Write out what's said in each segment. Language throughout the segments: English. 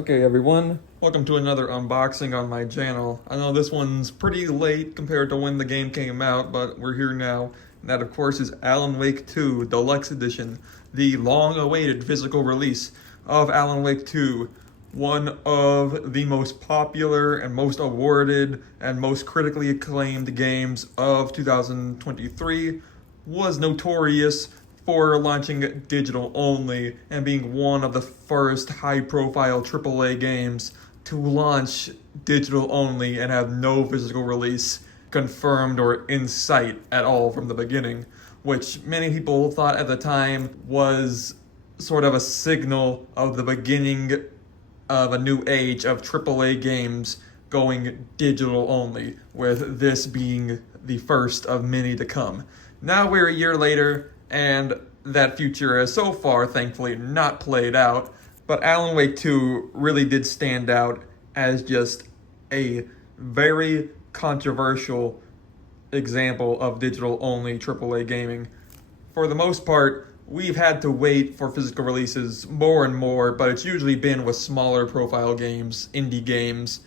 Okay everyone, welcome to another unboxing on my channel. I know this one's pretty late compared to when the game came out, but we're here now. And that of course is Alan Wake 2 Deluxe Edition, the long-awaited physical release of Alan Wake 2, one of the most popular and most awarded and most critically acclaimed games of 2023, was notorious for launching digital only and being one of the first high-profile AAA games to launch digital only and have no physical release confirmed or in sight at all from the beginning, which many people thought at the time was sort of a signal of the beginning of a new age of AAA games going digital only, with this being the first of many to come. Now we're a year later, and that future has so far, thankfully, not played out, but Alan Wake 2 really did stand out as just a very controversial example of digital-only AAA gaming. For the most part, we've had to wait for physical releases more and more, but it's usually been with smaller profile games, indie games,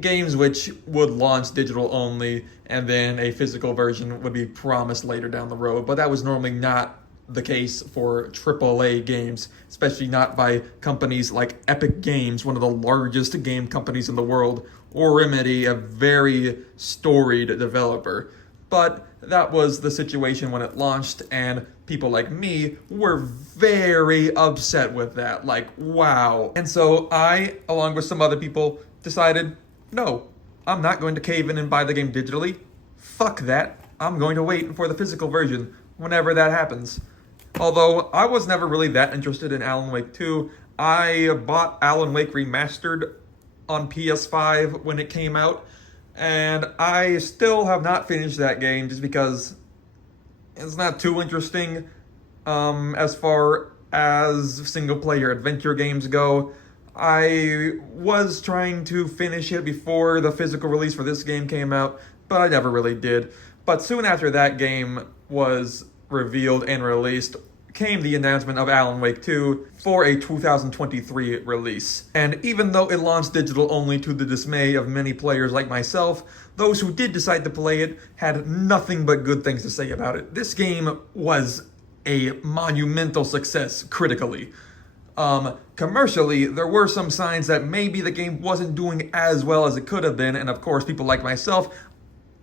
games which would launch digital only, and then a physical version would be promised later down the road. But that was normally not the case for AAA games, especially not by companies like Epic Games, one of the largest game companies in the world, or Remedy, a very storied developer. But that was the situation when it launched, and people like me were very upset with that. Like, wow. And so I, along with some other people, decided, no, I'm not going to cave in and buy the game digitally. Fuck that. I'm going to wait for the physical version whenever that happens. Although I was never really that interested in Alan Wake 2. I bought Alan Wake Remastered on PS5 when it came out, and I still have not finished that game just because it's not too interesting as far as single-player adventure games go. I was trying to finish it before the physical release for this game came out, but I never really did. But soon after that game was revealed and released came the announcement of Alan Wake 2 for a 2023 release. And even though it launched digital only to the dismay of many players like myself, those who did decide to play it had nothing but good things to say about it. This game was a monumental success critically. Commercially, there were some signs that maybe the game wasn't doing as well as it could have been, and of course people like myself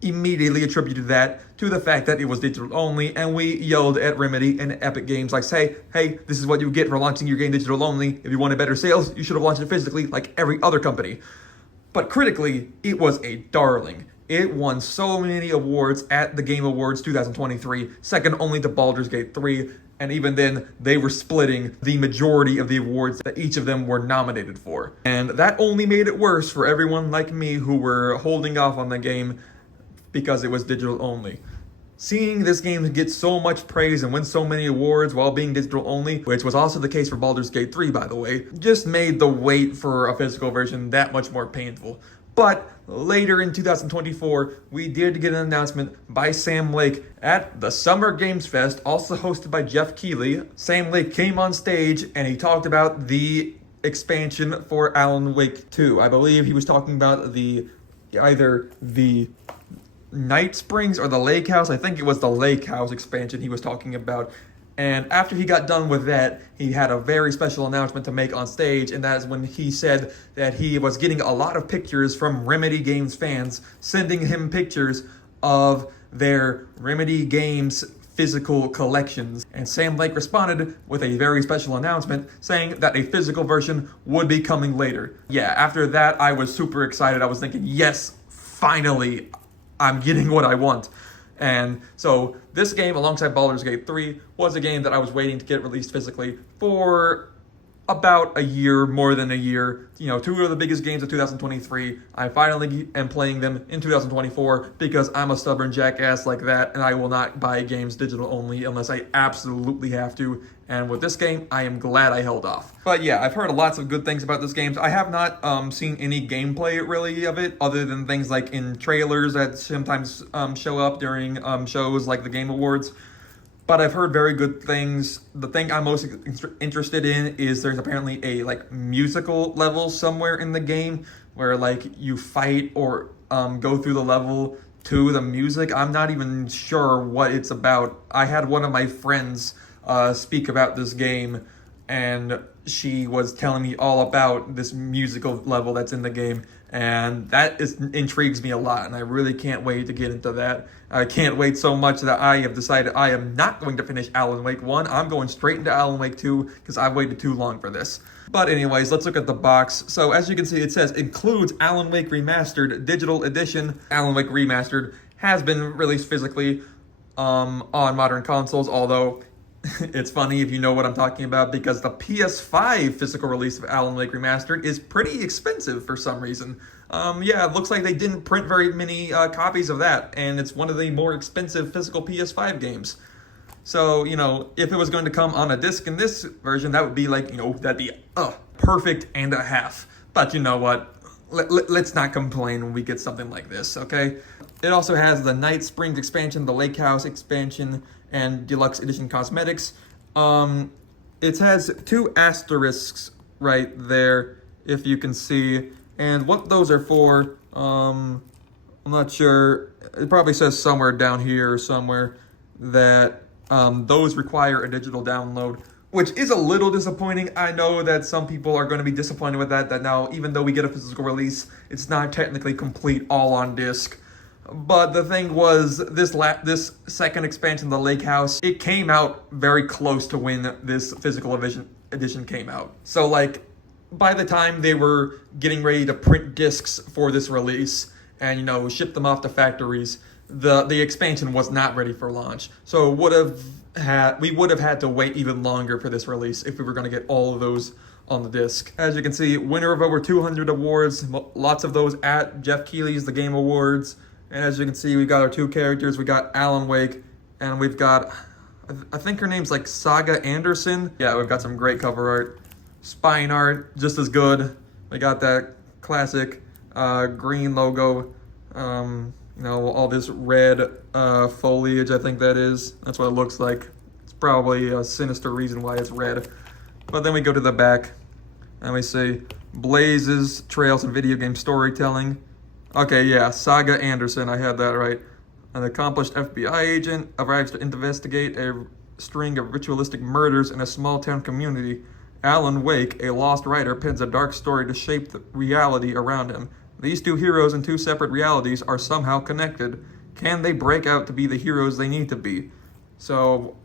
immediately attributed that to the fact that it was digital only, and we yelled at Remedy and Epic Games like, hey, this is what you get for launching your game digital only. If you wanted better sales, you should have launched it physically like every other company. But critically, it was a darling. It won so many awards at the Game Awards 2023, second only to Baldur's Gate 3, and even then, they were splitting the majority of the awards that each of them were nominated for. And that only made it worse for everyone like me who were holding off on the game because it was digital only. Seeing this game get so much praise and win so many awards while being digital only, which was also the case for Baldur's Gate 3 by the way, just made the wait for a physical version that much more painful. But later in 2024, we did get an announcement by Sam Lake at the Summer Games Fest, also hosted by Jeff Keighley. Sam Lake came on stage and he talked about the expansion for Alan Wake 2. I believe he was talking about either the Night Springs or the Lake House. I think it was the Lake House expansion he was talking about. And after he got done with that, he had a very special announcement to make on stage, and that is when he said that he was getting a lot of pictures from Remedy Games fans, sending him pictures of their Remedy Games physical collections. And Sam Lake responded with a very special announcement saying that a physical version would be coming later. Yeah, after that, I was super excited. I was thinking, yes, finally, I'm getting what I want. And so this game, alongside Baldur's Gate 3, was a game that I was waiting to get released physically for about a year, more than a year. You know, two of the biggest games of 2023. I finally am playing them in 2024 because I'm a stubborn jackass like that, and I will not buy games digital only unless I absolutely have to. And with this game, I am glad I held off. But yeah, I've heard lots of good things about this game. I have not seen any gameplay really of it, other than things like in trailers that sometimes show up during shows like the Game Awards. but I've heard very good things. The thing I'm most interested in is there's apparently a like musical level somewhere in the game where like you fight or go through the level to the music. I'm not even sure what it's about. I had one of my friends speak about this game, and she was telling me all about this musical level that's in the game, and intrigues me a lot, and I really can't wait to get into that. I can't wait so much that I have decided I am not going to finish Alan Wake 1. I'm going straight into Alan Wake 2 because I've waited too long for this. But anyways, let's look at the box. So as you can see, it says includes Alan Wake Remastered Digital Edition. Alan Wake Remastered has been released physically on modern consoles, although it's funny if you know what I'm talking about because the PS5 physical release of Alan Wake Remastered is pretty expensive for some reason. Yeah, it looks like they didn't print very many copies of that, and it's one of the more expensive physical PS5 games. So, you know, if it was going to come on a disc in this version, that would be like, you know, that'd be perfect and a half. But you know what? Let's not complain when we get something like this, okay? It also has the Night Springs expansion, the Lake House expansion, and Deluxe Edition cosmetics. It has 2 asterisks right there, if you can see. And what those are for, I'm not sure. It probably says somewhere down here or somewhere that those require a digital download, which is a little disappointing. I know that some people are going to be disappointed with that now even though we get a physical release, it's not technically complete all on disc. But the thing was, this second expansion, the Lake House, it came out very close to when this physical edition came out. So like, by the time they were getting ready to print discs for this release and, you know, ship them off to factories, the expansion was not ready for launch. So we would have had to wait even longer for this release if we were going to get all of those on the disc. As you can see, winner of over 200 awards, lots of those at Jeff Keighley's The Game Awards. And as you can see, we got our 2 characters. We got Alan Wake, and we've got, I think her name's like Saga Anderson. Yeah, we've got some great cover art. Spine art, just as good. We got that classic green logo. You know, all this red foliage, I think that is. That's what it looks like. It's probably a sinister reason why it's red. But then we go to the back, and we see blazes, trails, and video game storytelling. Okay, yeah, Saga Anderson, I had that right. An accomplished FBI agent arrives to investigate a string of ritualistic murders in a small-town community. Alan Wake, a lost writer, pens a dark story to shape the reality around him. These 2 heroes in 2 separate realities are somehow connected. Can they break out to be the heroes they need to be? So,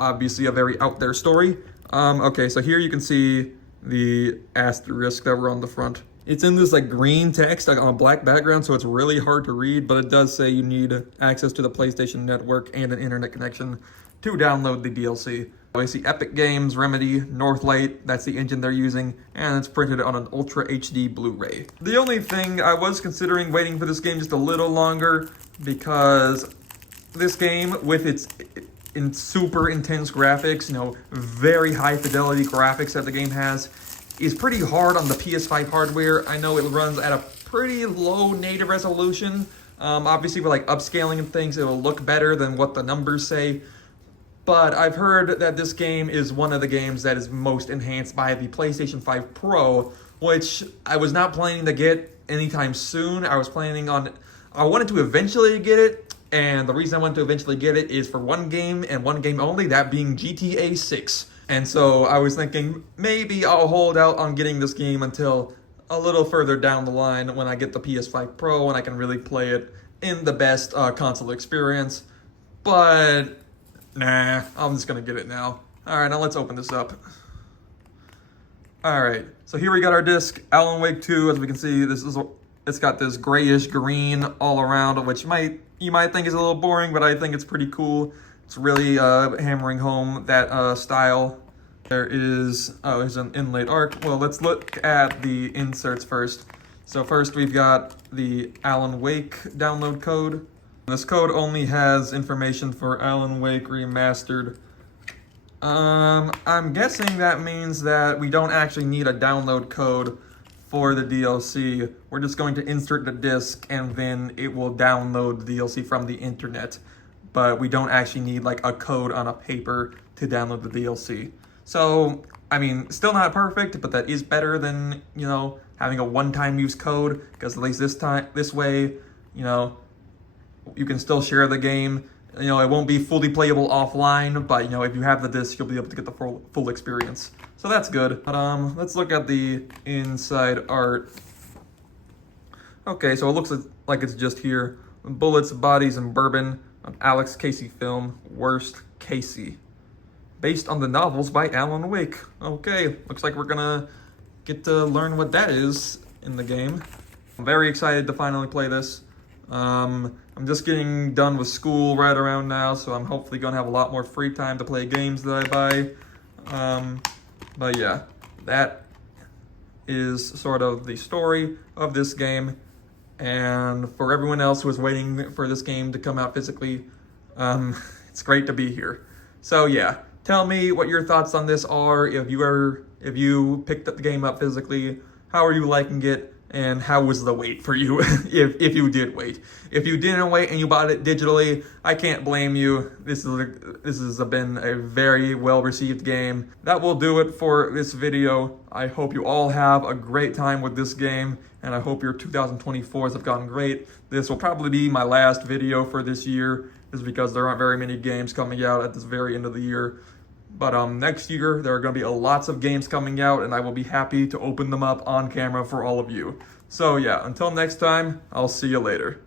obviously a very out there story. Okay, so here you can see the asterisk that were on the front. It's in this like green text like on a black background, so it's really hard to read, but it does say you need access to the PlayStation Network and an internet connection to download the DLC. I see Epic Games, Remedy, Northlight, that's the engine they're using, and it's printed on an Ultra HD Blu-ray. The only thing I was considering waiting for this game just a little longer, because this game, with its super intense graphics, you know, very high fidelity graphics that the game has, is pretty hard on the PS5 hardware. I know it runs at a pretty low native resolution. Obviously, with like upscaling and things, it will look better than what the numbers say. But I've heard that this game is one of the games that is most enhanced by the PlayStation 5 Pro, which I was not planning to get anytime soon. I wanted to eventually get it, and the reason I wanted to eventually get it is for one game and one game only, that being GTA 6. And so I was thinking maybe I'll hold out on getting this game until a little further down the line when I get the PS5 Pro and I can really play it in the best console experience. But nah, I'm just gonna get it now. Alright, now let's open this up. Alright, so here we got our disc, Alan Wake 2. As we can see, it's got this grayish green all around, which you might think is a little boring, but I think it's pretty cool. It's really hammering home that style. There's an inlaid arc. Well, let's look at the inserts first. So first we've got the Alan Wake download code. This code only has information for Alan Wake Remastered. I'm guessing that means that we don't actually need a download code for the DLC. We're just going to insert the disc and then it will download the DLC from the internet. but we don't actually need like a code on a paper to download the DLC. So, I mean, still not perfect, but that is better than, you know, having a one-time use code, because at least this way, you know, you can still share the game. You know, it won't be fully playable offline, but, you know, if you have the disc, you'll be able to get the full experience. So that's good. But let's look at the inside art. Okay, so it looks like it's just here. Bullets, Bodies, and Bourbon, an Alex Casey film, Worst Casey. Based on the novels by Alan Wake. Okay, looks like we're gonna get to learn what that is in the game. I'm very excited to finally play this. I'm just getting done with school right around now, so I'm hopefully gonna have a lot more free time to play games that I buy. But yeah, that is sort of the story of this game. And for everyone else who is waiting for this game to come out physically, it's great to be here. So yeah, tell me what your thoughts on this are. If you picked up the game up physically, how are you liking it? And how was the wait for you, if you did wait? If you didn't wait and you bought it digitally, I can't blame you. This has been a very well-received game. That will do it for this video. I hope you all have a great time with this game, and I hope your 2024s have gone great. This will probably be my last video for this year, is because there aren't very many games coming out at this very end of the year. But next year, there are going to be lots of games coming out, and I will be happy to open them up on camera for all of you. So yeah, until next time, I'll see you later.